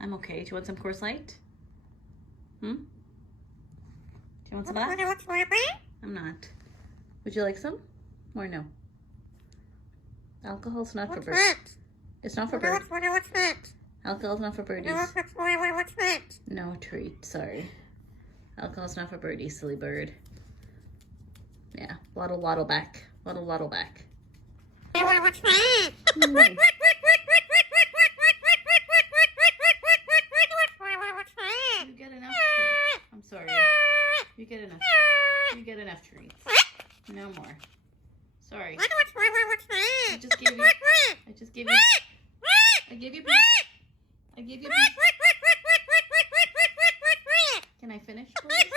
I'm okay. Do you want some Coors Light? Do you want some of that? I'm not. Would you like some? Or no? Alcohol's not for birds. It's not for birds. Alcohol's not for birdies. No treat, sorry. Alcohol's not for birdies, silly bird. Yeah, waddle back. Waddle back. What's that? Nice. You get enough treats. I'm sorry. You get enough. You get enough treats. No more. Sorry. I just gave you. I gave you. I gave you. Can I finish, please?